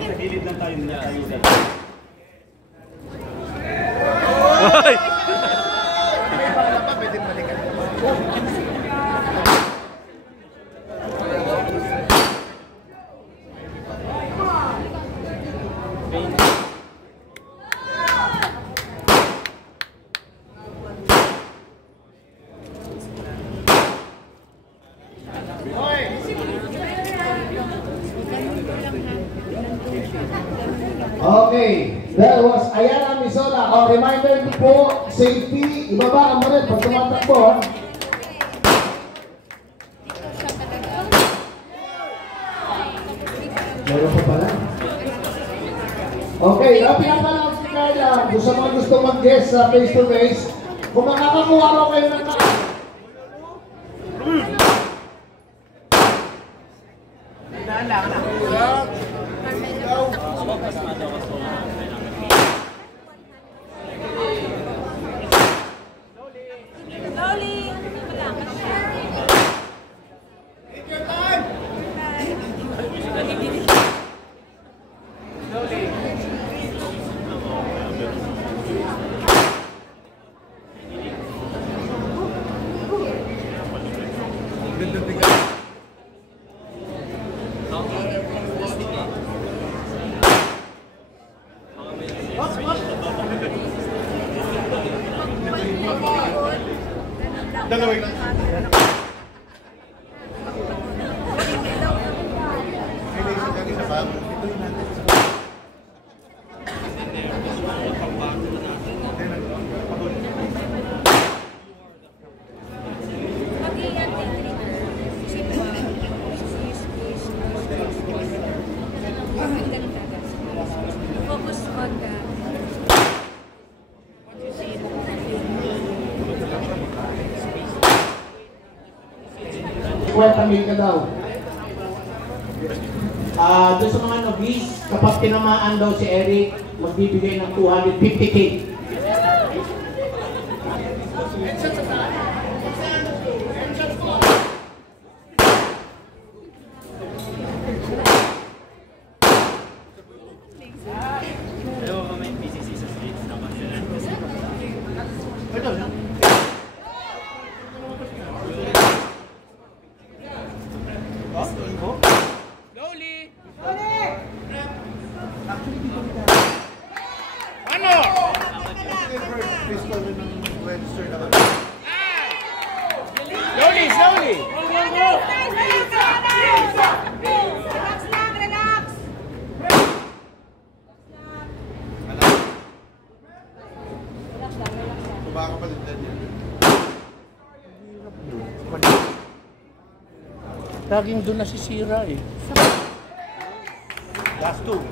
sa gilid lang tayo nila tayo. Ay! Okay, that was Ayala Misola. Reminder po, safety, ibaba ang marit pag tumatakbo. Meron pa pala. Okay, pinapalawag si Carla. Kung sa mga gusto mag-guest sa face-to-face, kung makakakuha raw kayo ng mil ka daw. Doon sa mga novice, kapag tinamaan daw si Eric, magbibigay ng 250K. Laging doon nasisira eh. Last two.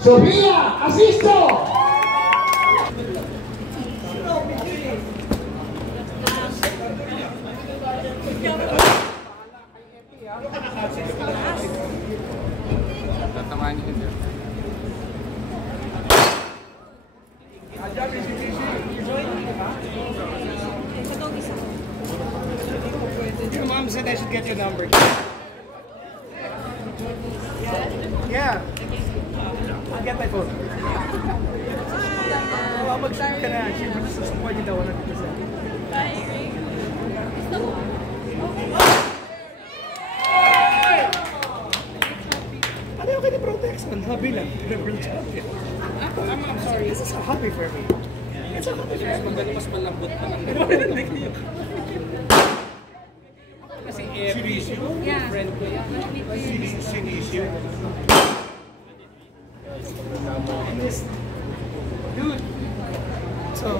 Sofia, asisto! Tatamaan niyo dyan. Your mom said I should get your number. Yeah. I'll get my phone. Mag-shoot ka na. Siyempre, disappointed daw 100%. Ano yung kaya protects man? Habi lang. World champion. I'm sorry. This is a hobby for me. It's a hobby for me. Magaling mas malambot pa lang. Kasi Sinisio? Yeah. Friend ko yan. Sinisio? Dude. So,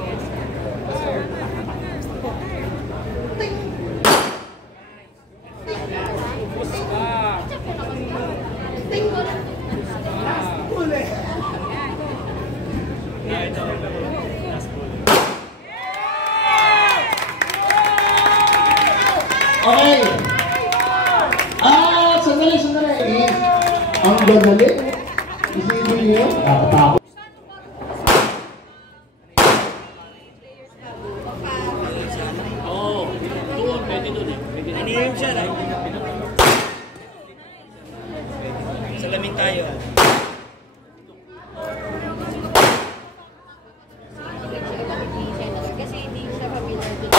Okay. Sandali. Ang dadali. Isipin niyo. Nakakatakot. Naniyim siya, right? Salamin tayo. Kasi hindi siya familiar dun.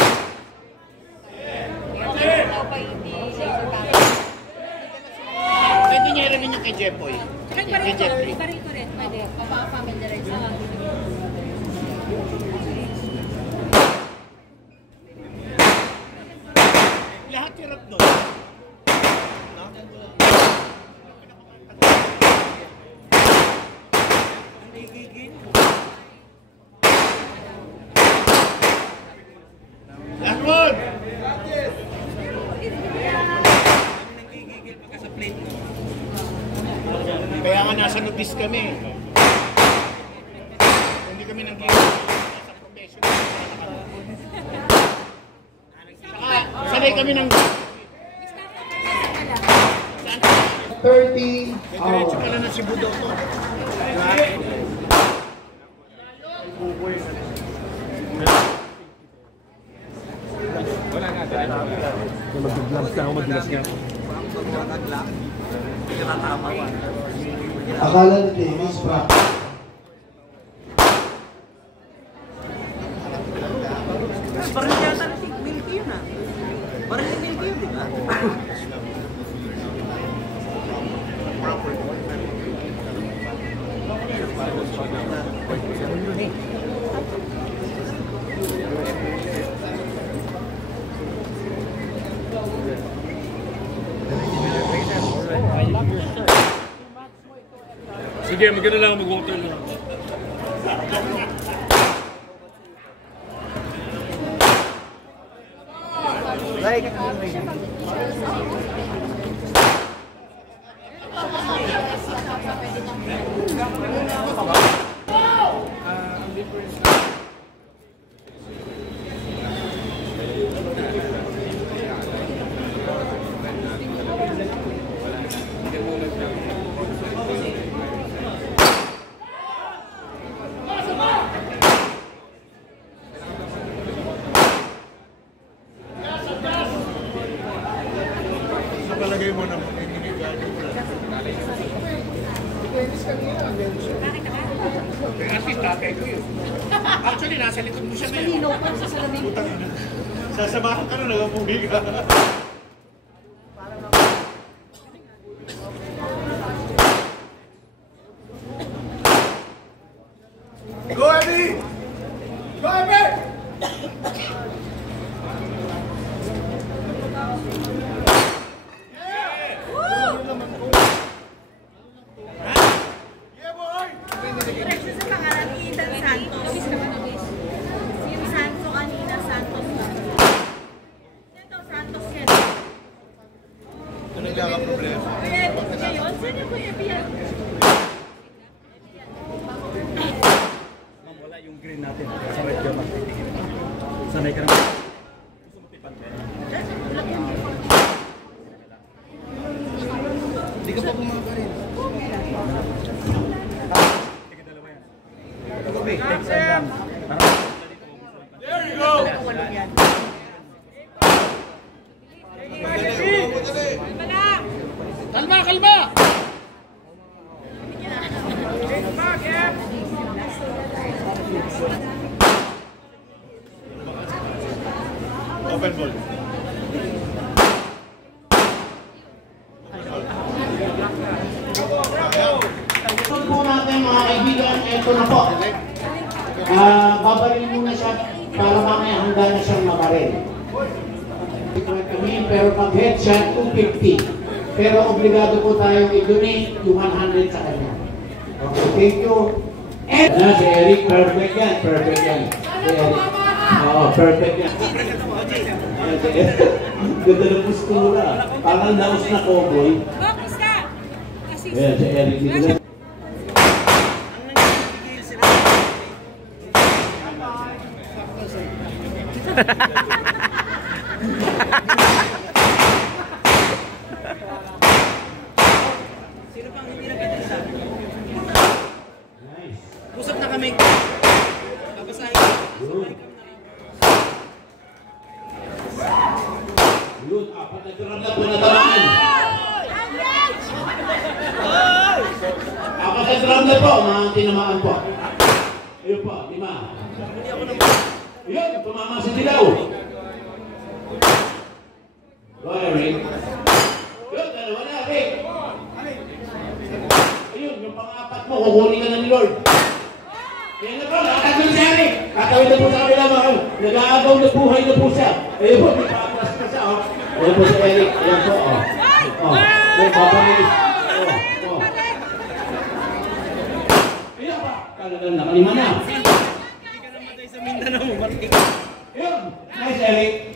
Pwede niya rin yung kay Jeffoy. Kay Jeffrey. Parito rin. Pwede. Papapamiliarize sa Lahat hirap doon. Last one! Nanggigigil pagka sa plate mo. Kaya nga nasa notice kami. Hindi kami nanggigil sa professional. Saka sanay kami ng 30 diretso pala ng Cebu daw to. Mag-vlogs na ako, madulas nga ako. Akala ni Dennis, pra. Parang yata milky yun ah. Parang milky yun, di ba? Sige, maganda lang mag-water lang. Palagay mo na magiging Kasi tatay ko yun. Actually, nasa likod mo siya na yun. Sasamahan ka na, nagamuhi ka. Go, Eddie! Go, Eddie! sa pangalan ni Ethan Santos. Yung Santo kanina, Santos ba? Ito, Santos yan. Ano nagkakaproblema? Kuya Epi ko yun? Saan yung Kuya Epi yan? Ma'am, wala yung green natin. Sanay ka ba? Sanay ka naman. Gusto mo tipan ba? Hindi ka pa bumaba rin. Sige, dalawa yan. Okay, take side lang. There you go! Kalma, kalma! Open ball. Ito po natin mga kaibigan, ito na po. Babarin muna siya para mamaya handa na siyang mabaril. Kami, pero pag headshot, 250. Pero obligado po tayong i-donate yung 100 sa kanya. Okay, thank you. And si Eric, perfect yan. Perfect yan. Si Eric. Oo, perfect yan. Ganda ng postura. Parang daos na cowboy. Yan, si Eric. Dito na. Yun, apat na drum na po na tamaan. Apat na drum na po, mga tinamaan po. Ayun po, 5. Ayun, tumama si Dilaw. Royal Ring. Ayun, 2 na, Rick. Ayun, yung pang-apat mo, kukunin ka na ni Lord. Ayan na po, nakatagol si Eric. Kakawin na po sa kabila mga nag-aagaw na buhay na po siya. Ayun po, may pa-atras na siya. Ayun po si Eric. Ayan po. Ayun, papamilis. Ayun pa. Talagang nakalima na. Hindi ka namatay sa Mindanao mo, Martin. Ayun. Nice, Eric.